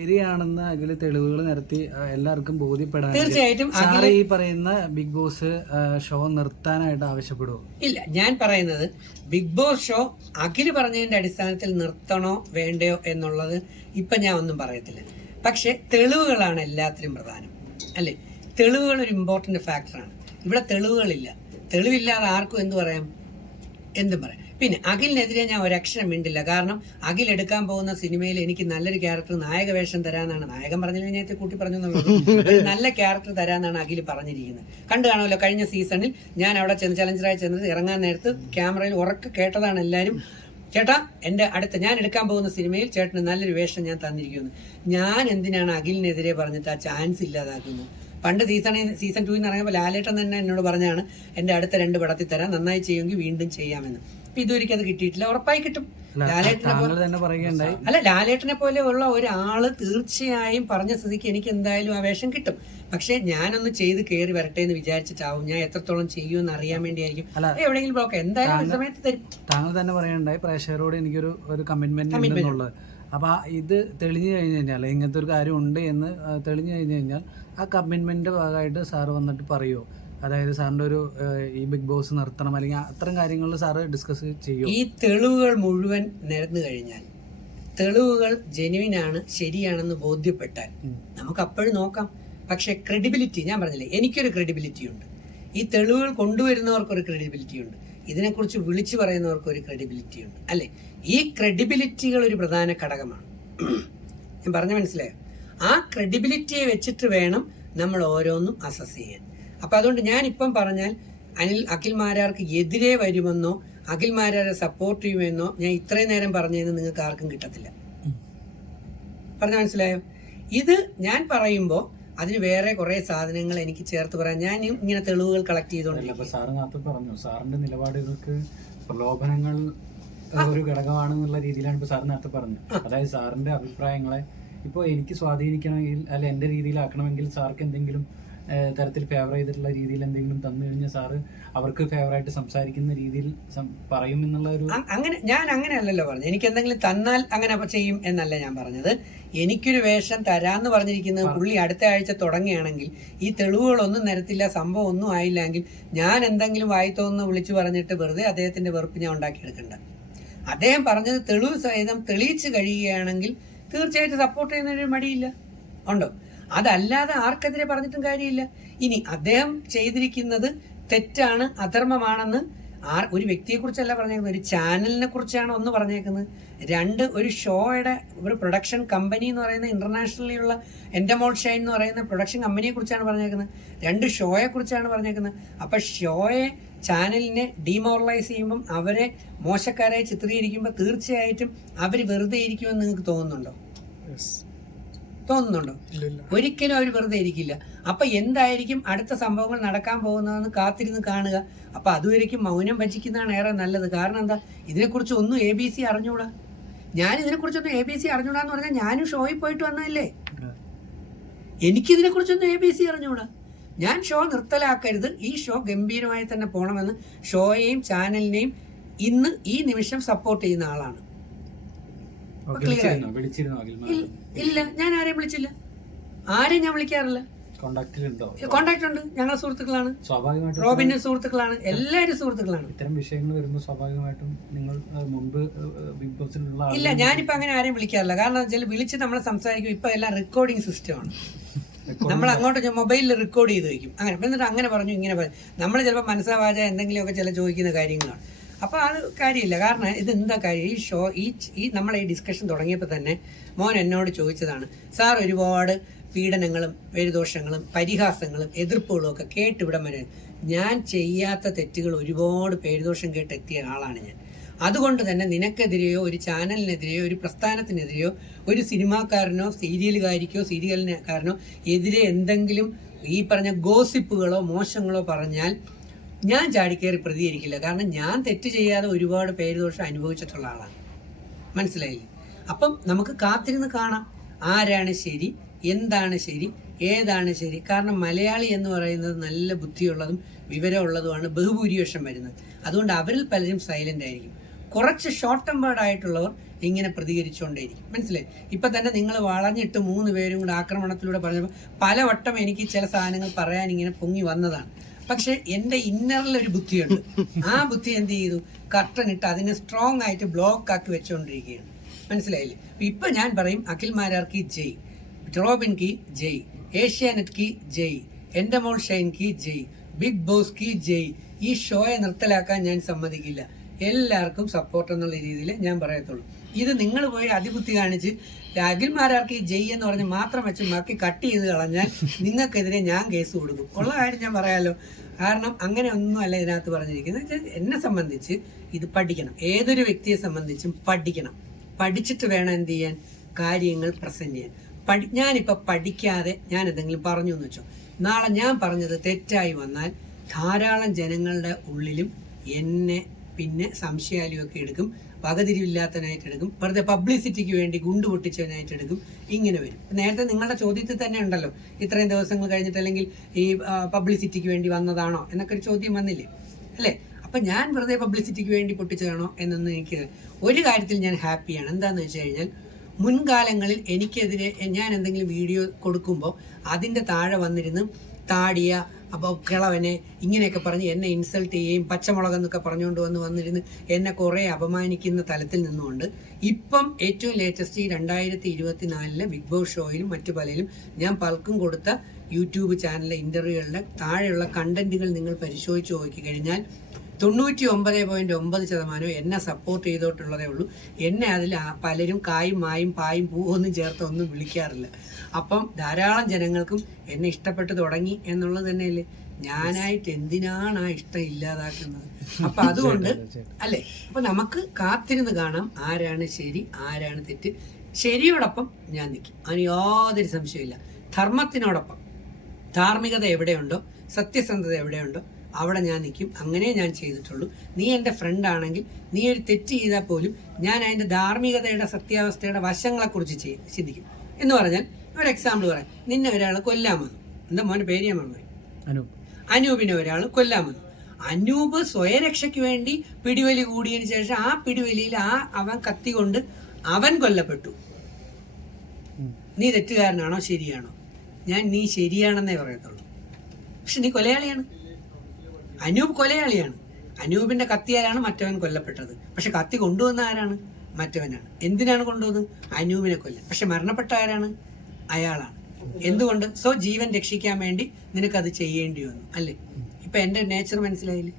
ശരിയാണെന്ന് അതിൽ തെളിവുകൾ നിരത്തി എല്ലാവർക്കും ബോധ്യപ്പെടാൻ തീർച്ചയായിട്ടും സാറ് ഈ പറയുന്ന ബിഗ് ബോസ് ഷോ നിർത്താനായിട്ട് ആവശ്യപ്പെടുമോ? ഇല്ല, ഞാൻ പറയുന്നത് ബിഗ് ബോസ് ഷോ അഖില് പറഞ്ഞതിന്റെ അടിസ്ഥാനത്തിൽ നിർത്തണോ വേണ്ടയോ എന്നുള്ളത് ഇപ്പൊ ഞാൻ ഒന്നും പറയത്തില്ല. പക്ഷെ തെളിവുകളാണ് എല്ലാത്തിനും പ്രധാനം, അല്ലേ? തെളിവുകൾ ഒരു ഇമ്പോർട്ടന്റ് ഫാക്ടറാണ്. ഇവിടെ തെളിവുകളില്ല. തെളിവില്ലാതെ ആർക്കും എന്ത് പറയാം, എന്തും പറയാം. പിന്നെ അഖിലിനെതിരെ ഞാൻ ഒരക്ഷരം മിണ്ടില്ല. കാരണം അഖിൽ എടുക്കാൻ പോകുന്ന സിനിമയിൽ എനിക്ക് നല്ലൊരു ക്യാരക്ടർ നായക വേഷം തരാനാണ്, നായകൻ പറഞ്ഞില്ല, നേരത്തെ കൂട്ടി പറഞ്ഞു എന്നുള്ളത്, ഒരു നല്ല ക്യാരക്ടർ തരാനാണ് അഖിൽ പറഞ്ഞിരിക്കുന്നത്. കണ്ടു കാണുമല്ലോ, കഴിഞ്ഞ സീസണിൽ ഞാൻ അവിടെ ചെന്ന് ചലഞ്ചറായി ചെന്നത് ഇറങ്ങാൻ നേരത്ത് ക്യാമറയിൽ ഉറക്കെ കേട്ടതാണ് എല്ലാവരും, ചേട്ടാ എൻ്റെ അടുത്ത ഞാൻ എടുക്കാൻ പോകുന്ന സിനിമയിൽ ചേട്ടന് നല്ലൊരു വേഷം ഞാൻ തന്നിരിക്കുന്നു. ഞാൻ എന്തിനാണ് അഖിലിനെതിരെ പറഞ്ഞിട്ട് ആ ചാൻസ് ഇല്ലാതാക്കുന്നത്? പണ്ട് സീസൺ 2 ഇറങ്ങിയപ്പോൾ ലാലേട്ടൻ തന്നെ എന്നോട് പറഞ്ഞാണ് എൻ്റെ അടുത്ത 2 പടത്തിൽ തരാം, നന്നായി ചെയ്യുമെങ്കിൽ വീണ്ടും ചെയ്യാമെന്ന്. അപ്പൊ ഇതുവരെയ്ക്ക് അത് കിട്ടിയിട്ടില്ല. ഉറപ്പായി കിട്ടും. ലാലേട്ടനെ പോലെ ഉള്ള ഒരാള് തീർച്ചയായും പറഞ്ഞ സ്ഥിതിക്ക് എനിക്ക് എന്തായാലും ആ വേഷം കിട്ടും. പക്ഷെ ഞാനൊന്ന് ചെയ്ത് കയറി വരട്ടെ എന്ന് വിചാരിച്ചിട്ടാവും. ഞാൻ എത്രത്തോളം ചെയ്യുമെന്ന് അറിയാൻ വേണ്ടിയായിരിക്കും എവിടെയെങ്കിലും ബ്ലോക്ക് എന്തായാലും സമയത്ത് തരും. താങ്കൾ തന്നെ പറയണ്ടായി പ്രേക്ഷകരോട് എനിക്കൊരു കമ്മിറ്റ്മെന്റ് ഉണ്ടെന്നുള്ളത്. അപ്പൊ ഇത് തെളിഞ്ഞു കഴിഞ്ഞു കഴിഞ്ഞാൽ, ഇങ്ങനത്തെ ഒരു കാര്യം ഉണ്ട് എന്ന് തെളിഞ്ഞു കഴിഞ്ഞു കഴിഞ്ഞാൽ ആ കമ്മിറ്റ്മെന്റിന്റെ ഭാഗമായിട്ട് സാറ് വന്നിട്ട് പറയുമോ? അതായത് സാറിന്റെ ഒരു ഈ ബിഗ് ബോസ് നിർത്തണം അല്ലെങ്കിൽ അത്തരം കാര്യങ്ങളിൽ സാറ് ഡിസ്കസ് ചെയ്യും? ഈ തെളിവുകൾ മുഴുവൻ നിരന്നു കഴിഞ്ഞാൽ, തെളിവുകൾ ജെന്യുവിനാണ്, ശരിയാണെന്ന് ബോധ്യപ്പെട്ടാൽ നമുക്ക് അപ്പോഴും നോക്കാം. പക്ഷെ ക്രെഡിബിലിറ്റി, ഞാൻ പറഞ്ഞില്ലേ, എനിക്കൊരു ക്രെഡിബിലിറ്റി ഉണ്ട്, ഈ തെളിവുകൾ കൊണ്ടുവരുന്നവർക്കൊരു ക്രെഡിബിലിറ്റി ഉണ്ട്, ഇതിനെക്കുറിച്ച് വിളിച്ചു പറയുന്നവർക്ക് ഒരു ക്രെഡിബിലിറ്റി ഉണ്ട്, അല്ലേ? ഈ ക്രെഡിബിലിറ്റികൾ ഒരു പ്രധാന ഘടകമാണ്. ഞാൻ പറഞ്ഞ മനസ്സിലായോ? ആ ക്രെഡിബിലിറ്റിയെ വെച്ചിട്ട് വേണം നമ്മൾ ഓരോന്നും അസസ് ചെയ്യാൻ. അപ്പൊ അതുകൊണ്ട് ഞാൻ ഇപ്പം പറഞ്ഞാൽ അഖിൽ മാരാർക്ക് എതിരെ വരുമെന്നോ അഖിൽ മാരാരെ സപ്പോർട്ട് ചെയ്യുമെന്നോ ഞാൻ ഇത്രയും നേരം പറഞ്ഞതെന്ന് നിങ്ങൾക്ക് ആർക്കും കിട്ടത്തില്ല. പറഞ്ഞ മനസ്സിലായോ? ഇത് ഞാൻ പറയുമ്പോൾ അതിന് വേറെ കുറെ സാധനങ്ങൾ എനിക്ക് ചേർത്ത് പറയാം. ഞാൻ ഇങ്ങനെ തെളിവുകൾ കളക്ട് ചെയ്തോണ്ടിരിക്കും. സാറ് നേരത്തെ പറഞ്ഞു സാറിന്റെ നിലപാടുകൾക്ക് പ്രലോഭനങ്ങൾ ഒരു ഘടകമാണെന്നുള്ള രീതിയിലാണ് ഇപ്പൊ സാർ നേരത്തെ പറഞ്ഞത്. അതായത് സാറിന്റെ അഭിപ്രായങ്ങളെ ഇപ്പോൾ എനിക്ക് സ്വാധീനിക്കണമെങ്കിൽ അല്ല എൻ്റെ രീതിയിലാക്കണമെങ്കിൽ സാർക്ക് എന്തെങ്കിലും തരത്തിൽ ഫേവർ ചെയ്തിട്ടുള്ള രീതിയിൽ എന്തെങ്കിലും തന്നു കഴിഞ്ഞാൽ സാറ് അവർക്ക് ഫേവറായിട്ട് സംസാരിക്കുന്ന രീതിയിൽ പറയും എന്നുള്ള ഒരു അങ്ങനെ ഞാൻ അങ്ങനെയല്ലല്ലോ പറഞ്ഞത്. എനിക്ക് എന്തെങ്കിലും തന്നാൽ അങ്ങനെ ചെയ്യും എന്നല്ല ഞാൻ പറഞ്ഞത്. എനിക്കൊരു വേഷം തരാന്ന് പറഞ്ഞിരിക്കുന്നത് പുള്ളി അടുത്ത ആഴ്ച തുടങ്ങുകയാണെങ്കിൽ ഈ തെളിവുകളൊന്നും നിരത്തില്ല, സംഭവം ഒന്നും ആയില്ലെങ്കിൽ ഞാൻ എന്തെങ്കിലും വായിത്തോന്ന് വിളിച്ചു പറഞ്ഞിട്ട് വെറുതെ അദ്ദേഹത്തിന്റെ വെറുപ്പ് ഞാൻ ഉണ്ടാക്കിയെടുക്കണ്ട. അദ്ദേഹം പറഞ്ഞത് തെളിവ് സഹിതം തെളിയിച്ച് കഴിയുകയാണെങ്കിൽ തീർച്ചയായിട്ടും സപ്പോർട്ട് ചെയ്യുന്നതിന് മടിയില്ല, ഉണ്ടോ? അതല്ലാതെ ആർക്കെതിരെ പറഞ്ഞിട്ടും കാര്യമില്ല. ഇനി അദ്ദേഹം ചെയ്തിരിക്കുന്നത് തെറ്റാണ്, അധർമ്മമാണെന്ന് ഒരു വ്യക്തിയെ കുറിച്ചല്ല പറഞ്ഞേക്കുന്നത്, ഒരു ചാനലിനെ കുറിച്ചാണ് ഒന്ന് പറഞ്ഞേക്കുന്നത്. 2 ഒരു ഷോയുടെ ഒരു പ്രൊഡക്ഷൻ കമ്പനി എന്ന് പറയുന്ന ഇന്റർനാഷണലി ഉള്ള എൻഡമോൾ ഷൈൻ എന്ന് പറയുന്ന പ്രൊഡക്ഷൻ കമ്പനിയെ കുറിച്ചാണ് പറഞ്ഞേക്കുന്നത്. 2 ഷോയെ കുറിച്ചാണ് പറഞ്ഞേക്കുന്നത്. അപ്പൊ ഷോയെ ചാനലിനെ ഡീമോറലൈസ് ചെയ്യുമ്പം, അവരെ മോശക്കാരായി ചിത്രീകരിക്കുമ്പോൾ തീർച്ചയായിട്ടും അവർ വെറുതെ ഇരിക്കുമെന്ന് നിങ്ങൾക്ക് തോന്നുന്നുണ്ടോ? ഒരിക്കലും അവർ വെറുതെ ഇരിക്കില്ല. അപ്പൊ എന്തായിരിക്കും അടുത്ത സംഭവങ്ങൾ നടക്കാൻ പോകുന്നതെന്ന് കാത്തിരുന്ന് കാണുക. അപ്പൊ അതുവരെയ്ക്കും മൗനം ഭജിക്കുന്നതാണ് ഏറെ നല്ലത്. കാരണം എന്താ, ഇതിനെക്കുറിച്ച് ഒന്നും ABC അറിഞ്ഞൂടാ. ഞാൻ ഇതിനെക്കുറിച്ചൊന്നും ABC അറിഞ്ഞൂടാന്ന് പറഞ്ഞാൽ ഞാനും ഷോയിൽ പോയിട്ട് വന്നതല്ലേ. എനിക്കിതിനെക്കുറിച്ചൊന്നും ABC അറിഞ്ഞൂടാ. ഞാൻ ഷോ നിർത്തലാക്കരുത്, ഈ ഷോ ഗംഭീരമായി തന്നെ പോകണമെന്ന് ഷോയെയും ചാനലിനെയും ഇന്ന് ഈ നിമിഷം സപ്പോർട്ട് ചെയ്യുന്ന ആളാണ്. ഇല്ല, ഞാൻ ആരെയും വിളിച്ചില്ല, ആരെയും ഞാൻ വിളിക്കാറില്ല. കോണ്ടാക്ട് ഉണ്ട്, ഞങ്ങളെ സുഹൃത്തുക്കളാണ്, റോബിന്റെ സുഹൃത്തുക്കളാണ്, എല്ലാവരും സുഹൃത്തുക്കളാണ്. ഇത്തരം വിഷയങ്ങൾ വരുമ്പോൾ സ്വാഭാവികമായിട്ടും നിങ്ങൾ മുൻപ് ബിഗ് ബോസിലുള്ള ഇല്ല, ഞാനിപ്പോ അങ്ങനെ ആരെയും വിളിക്കാറില്ല. കാരണം വെച്ചാൽ വിളിച്ച് നമ്മൾ സംസാരിക്കും. ഇപ്പൊ എല്ലാം റെക്കോർഡിംഗ് സിസ്റ്റമാണ്. നമ്മൾ അങ്ങോട്ട് മൊബൈലിൽ റെക്കോർഡ് ചെയ്ത് വയ്ക്കും. അങ്ങനെ എന്നിട്ട് അങ്ങനെ പറഞ്ഞു ഇങ്ങനെ പറഞ്ഞു. നമ്മൾ ചിലപ്പോൾ മനസ്സാവാച എന്തെങ്കിലുമൊക്കെ ചില ചോദിക്കുന്ന കാര്യങ്ങളാണ്. അപ്പോൾ അത് കാര്യമില്ല. കാരണം ഇത് എന്താ കാര്യം, ഈ ഷോ ഈ നമ്മളെ ഈ ഡിസ്കഷൻ തുടങ്ങിയപ്പോൾ തന്നെ മോൻ എന്നോട് ചോദിച്ചതാണ്, സാർ ഒരുപാട് പീഡനങ്ങളും പേരുദോഷങ്ങളും പരിഹാസങ്ങളും എതിർപ്പുകളും ഒക്കെ കേട്ട് ഇവിടം വരെ ഞാൻ ചെയ്യാത്ത തെറ്റുകൾ ഒരുപാട് പേരുദോഷം കേട്ടെത്തിയ ആളാണ് ഞാൻ. അതുകൊണ്ട് തന്നെ നിനക്കെതിരെയോ ഒരു ചാനലിനെതിരെയോ ഒരു പ്രസ്ഥാനത്തിനെതിരെയോ ഒരു സിനിമാക്കാരനോ സീരിയലുകാരിക്കോ സീരിയലിനെക്കാരനോ എതിരെ എന്തെങ്കിലും ഈ പറഞ്ഞ ഗോസിപ്പുകളോ മോശങ്ങളോ പറഞ്ഞാൽ ഞാൻ ചാടിക്കയറി പ്രതികരിക്കില്ല. കാരണം ഞാൻ തെറ്റ് ചെയ്യാതെ ഒരുപാട് പേരുദോഷം അനുഭവിച്ചിട്ടുള്ള ആളാണ്. മനസ്സിലായില്ലേ? അപ്പം നമുക്ക് കാത്തിരുന്ന് കാണാം ആരാണ് ശരി, എന്താണ് ശരി, ഏതാണ് ശരി. കാരണം മലയാളി എന്ന് പറയുന്നത് നല്ല ബുദ്ധിയുള്ളതും വിവരമുള്ളതുമാണ് ബഹുഭൂരിപക്ഷം വരുന്നത്. അതുകൊണ്ട് അവരിൽ പലരും സൈലന്റ് ആയിരിക്കും. കുറച്ച് ഷോർട്ട് ടെമ്പേർഡ് ആയിട്ടുള്ളവർ ഇങ്ങനെ പ്രതികരിച്ചുകൊണ്ടേയിരിക്കും. മനസ്സിലായി? ഇപ്പൊ തന്നെ നിങ്ങൾ വളഞ്ഞിട്ട് 3 പേരും കൂടെ ആക്രമണത്തിലൂടെ പറഞ്ഞപ്പോൾ പലവട്ടം എനിക്ക് ചില സാധനങ്ങൾ പറയാൻ ഇങ്ങനെ പൊങ്ങി വന്നതാണ്. പക്ഷെ എൻ്റെ ഇന്നറിലൊരു ബുദ്ധിയുണ്ട്. ആ ബുദ്ധി എന്ത് ചെയ്തു? കർട്ടനിട്ട് അതിനെ സ്ട്രോങ് ആയിട്ട് ബ്ലോക്ക് ആക്കി വെച്ചുകൊണ്ടിരിക്കുകയാണ്. മനസ്സിലായില്ലേ? ഇപ്പൊ ഞാൻ പറയും അഖിൽ മാരാർക്ക് ജയ്, റോബിൻ കി ജയ്, ഏഷ്യാനെറ്റ് കി ജയ്, എൻ്റെ മോൾ ഷൈൻ കി ജയ്, ബിഗ് ബോസ് കി ജയ്. ഈ ഷോയെ നിർത്തലാക്കാൻ ഞാൻ സമ്മതിക്കില്ല. എല്ലാവർക്കും സപ്പോർട്ട് എന്നുള്ള രീതിയിൽ ഞാൻ പറയത്തുള്ളൂ. ഇത് നിങ്ങൾ പോയി അതിബുദ്ധി കാണിച്ച് അഖിൽ മാരാർക്ക് ജയ് എന്ന് പറഞ്ഞ് മാത്രം വെച്ച് ബാക്കി കട്ട് ചെയ്ത് കളഞ്ഞാൽ നിങ്ങൾക്കെതിരെ ഞാൻ കേസ് കൊടുക്കും. ഉള്ള കാര്യം ഞാൻ പറയാമല്ലോ. കാരണം അങ്ങനെ ഒന്നുമല്ല ഇതിനകത്ത് പറഞ്ഞിരിക്കുന്നത്. എന്നെ സംബന്ധിച്ച് ഇത് പഠിക്കണം. ഏതൊരു വ്യക്തിയെ സംബന്ധിച്ചും പഠിക്കണം. പഠിച്ചിട്ട് വേണം എന്ത് ചെയ്യാൻ, കാര്യങ്ങൾ പ്രസന്റ് ചെയ്യാൻ. ഞാനിപ്പോൾ പഠിക്കാതെ ഞാൻ എന്തെങ്കിലും പറഞ്ഞു എന്ന് വെച്ചോ, നാളെ ഞാൻ പറഞ്ഞത് തെറ്റായി വന്നാൽ ധാരാളം ജനങ്ങളുടെ ഉള്ളിലും എന്നെ പിന്നെ സംശയാലുമൊക്കെ എടുക്കും, വകതിരിവില്ലാത്തതിനായിട്ട് എടുക്കും, വെറുതെ പബ്ലിസിറ്റിക്ക് വേണ്ടി ഗുണ്ടു പൊട്ടിച്ചതിനായിട്ട് എടുക്കും. ഇങ്ങനെ വരും. നേരത്തെ നിങ്ങളുടെ ചോദ്യത്തിൽ തന്നെ ഉണ്ടല്ലോ, ഇത്രയും ദിവസങ്ങൾ കഴിഞ്ഞിട്ട് അല്ലെങ്കിൽ ഈ പബ്ലിസിറ്റിക്ക് വേണ്ടി വന്നതാണോ എന്നൊക്കെ ഒരു ചോദ്യം വന്നില്ലേ അല്ലേ? അപ്പം ഞാൻ വെറുതെ പബ്ലിസിറ്റിക്ക് വേണ്ടി പൊട്ടിച്ചതാണോ എന്നൊന്നും എനിക്ക് ഒരു കാര്യത്തിൽ ഞാൻ ഹാപ്പിയാണ്. എന്താണെന്ന് വെച്ച് കഴിഞ്ഞാൽ മുൻകാലങ്ങളിൽ എനിക്കെതിരെ ഞാൻ എന്തെങ്കിലും വീഡിയോ കൊടുക്കുമ്പോൾ അതിൻ്റെ താഴെ വന്നിരുന്ന് താടിയ അപ്പോൾ കിളവനെ ഇങ്ങനെയൊക്കെ പറഞ്ഞ് എന്നെ ഇൻസൾട്ട് ചെയ്യുകയും പച്ചമുളകെന്നൊക്കെ പറഞ്ഞുകൊണ്ട് വന്നിരുന്ന് എന്നെ കുറേ അപമാനിക്കുന്ന തലത്തിൽ നിന്നുകൊണ്ട് ഇപ്പം ഏറ്റവും ലേറ്റസ്റ്റ് ഈ 2024 ബിഗ് ബോസ് ഷോയിലും മറ്റു പലയിലും ഞാൻ പലർക്കും കൊടുത്ത യൂട്യൂബ് ചാനലിലെ ഇൻ്റർവ്യൂകളുടെ താഴെയുള്ള കണ്ടന്റുകൾ നിങ്ങൾ പരിശോധിച്ച് നോക്കി കഴിഞ്ഞാൽ 99.9% എന്നെ സപ്പോർട്ട് ചെയ്തോട്ടുള്ളതേ ഉള്ളൂ. എന്നെ അതിൽ പലരും കായും മായും പായും പൂവൊന്നും ചേർത്ത് ഒന്നും വിളിക്കാറില്ല. അപ്പം ധാരാളം ജനങ്ങൾക്കും എന്നെ ഇഷ്ടപ്പെട്ട് തുടങ്ങി എന്നുള്ളത് തന്നെയല്ലേ. ഞാനായിട്ട് എന്തിനാണ് ആ ഇഷ്ടം ഇല്ലാതാക്കുന്നത്? അപ്പൊ അതുകൊണ്ട് അല്ലേ, അപ്പൊ നമുക്ക് കാത്തിരുന്ന് കാണാം ആരാണ് ശരി ആരാണ് തെറ്റ്. ശരിയോടൊപ്പം ഞാൻ നിൽക്കും, അതിന് യാതൊരു സംശയമില്ല. ധർമ്മത്തിനോടൊപ്പം ധാർമ്മികത എവിടെയുണ്ടോ, സത്യസന്ധത എവിടെയുണ്ടോ അവിടെ ഞാൻ നിൽക്കും. അങ്ങനെ ഞാൻ ചെയ്തിട്ടുള്ളൂ. നീ എൻ്റെ ഫ്രണ്ട് ആണെങ്കിൽ നീ ഒരു തെറ്റ് ചെയ്താൽ പോലും ഞാൻ അതിൻ്റെ ധാർമ്മികതയുടെ സത്യാവസ്ഥയുടെ വശങ്ങളെക്കുറിച്ച് ചിന്തിക്കും. എന്ന് പറഞ്ഞാൽ ഒരു എക്സാമ്പിൾ പറയാം. നിന്നെ ഒരാൾ കൊല്ലാൻ വന്നു, എന്താ മോൻ്റെ പേര് ഞാൻ പറഞ്ഞു, അനൂപിനെ ഒരാൾ കൊല്ലാൻ വന്നു. അനൂപ് സ്വയരക്ഷയ്ക്ക് വേണ്ടി പിടിവലി കൂടിയതിന് ശേഷം ആ പിടിവലിയിൽ അവൻ കത്തി കൊണ്ട് അവൻ കൊല്ലപ്പെട്ടു. നീ തെറ്റുകാരനാണോ ശരിയാണോ? ഞാൻ നീ ശരിയാണെന്നേ പറയത്തുള്ളൂ. പക്ഷെ നീ കൊലയാളിയാണ്. അനൂപ് കൊലയാളിയാണ്. അനൂപിന്റെ കത്തിയാലാണ് മറ്റവൻ കൊല്ലപ്പെട്ടത്. പക്ഷെ കത്തി കൊണ്ടുവന്ന ആരാണ്? മറ്റവനാണ്. എന്തിനാണ് കൊണ്ടുവന്നത്? അനൂപിനെ കൊല്ലാൻ. പക്ഷെ മരണപ്പെട്ട ആരാണ്? അയാളാണ്. എന്തുകൊണ്ട്? ജീവൻ രക്ഷിക്കാൻ വേണ്ടി നിനക്കത് ചെയ്യേണ്ടി വന്നു അല്ലേ? ഇപ്പൊ എന്റെ നേച്ചർ മനസ്സിലായില്ലേ?